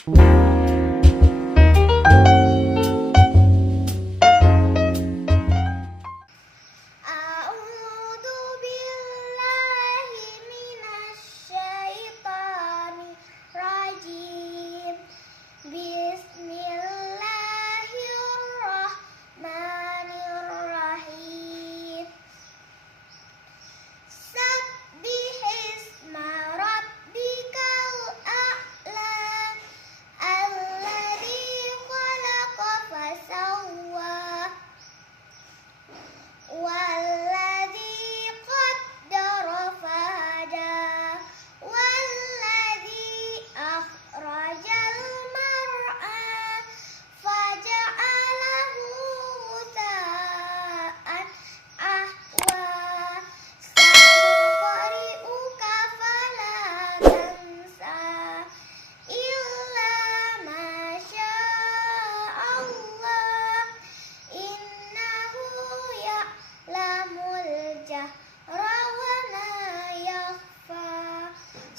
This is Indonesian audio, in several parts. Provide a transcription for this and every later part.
A'udzu billahi minasyaitonir rajim. Bismillahirrahmanirrahim. Sabbihisma rabbikal a'la alladzi khalaqa fasawwa walladzi qaddara fahada walladzi akhrajal mar'a faja'alahu ghusa'an ahwa. Sanuqri'uka fala tansa illa ma sya'allah innahu ya'lamul jahra wa ma yakhfa.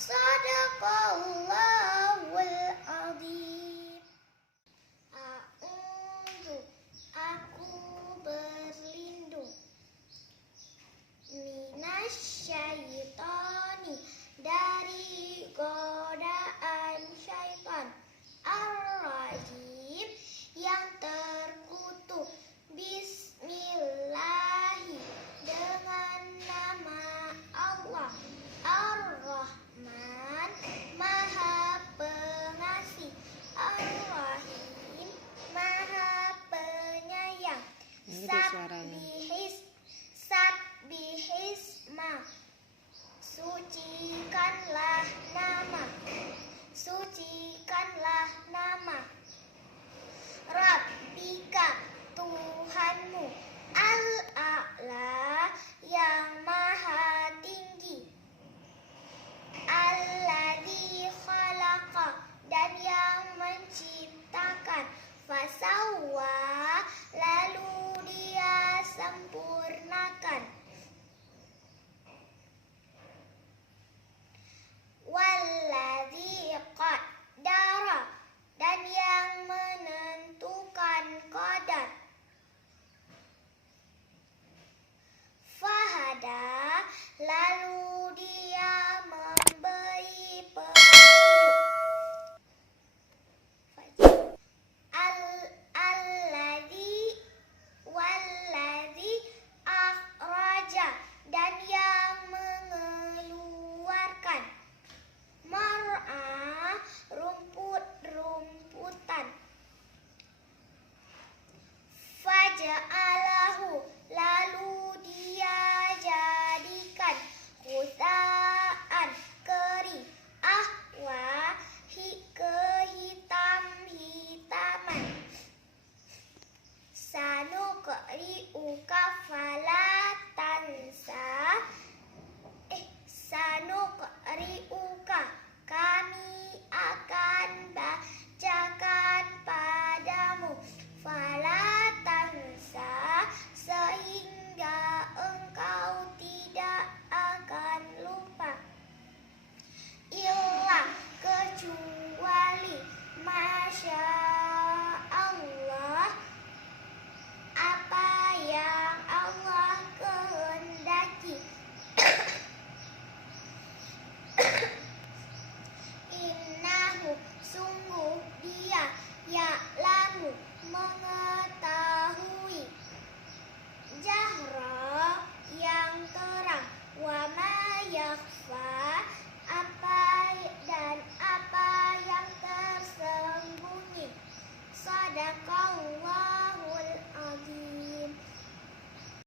Shadaqallahul adzim. A'udzu, aku berlindung, minasyaitoni, dari godaan syaitan, ar-rajim, yang terkutuk. Bismillahi, dengan nama Allah, Ar-Rahman, Maha Pengasih, Ar-Rahim, Maha Penyayang. Sabbihisma, sucikanlah nama Rabbika, Tuhanmu, al-a'la, yang maha tinggi, alladzi khalaqa, dan yang menciptakan, fasawwa, lalu dia sempurnakan, walladzi qaddara, dan yang menentukan qadar, fahada, lalu dia memberi petunjuk, walladzi akhraja, dan yang mengeluarkan, mar'a, rumput-rumputan, faja'alahu, lalu dia jadikan, ghusa'an, kering, ahwa, kehitam-hitaman. Sanuqri'uka fala tansa, sanuqri'uka, kami akan bacakan padamu, fala tansa, sehingga engkau tidak akan lupa, illa, kecuali, masya Allah, apa yang Allah kehendaki. Innahu, sungguh dia, ya'lamu, mengetahui,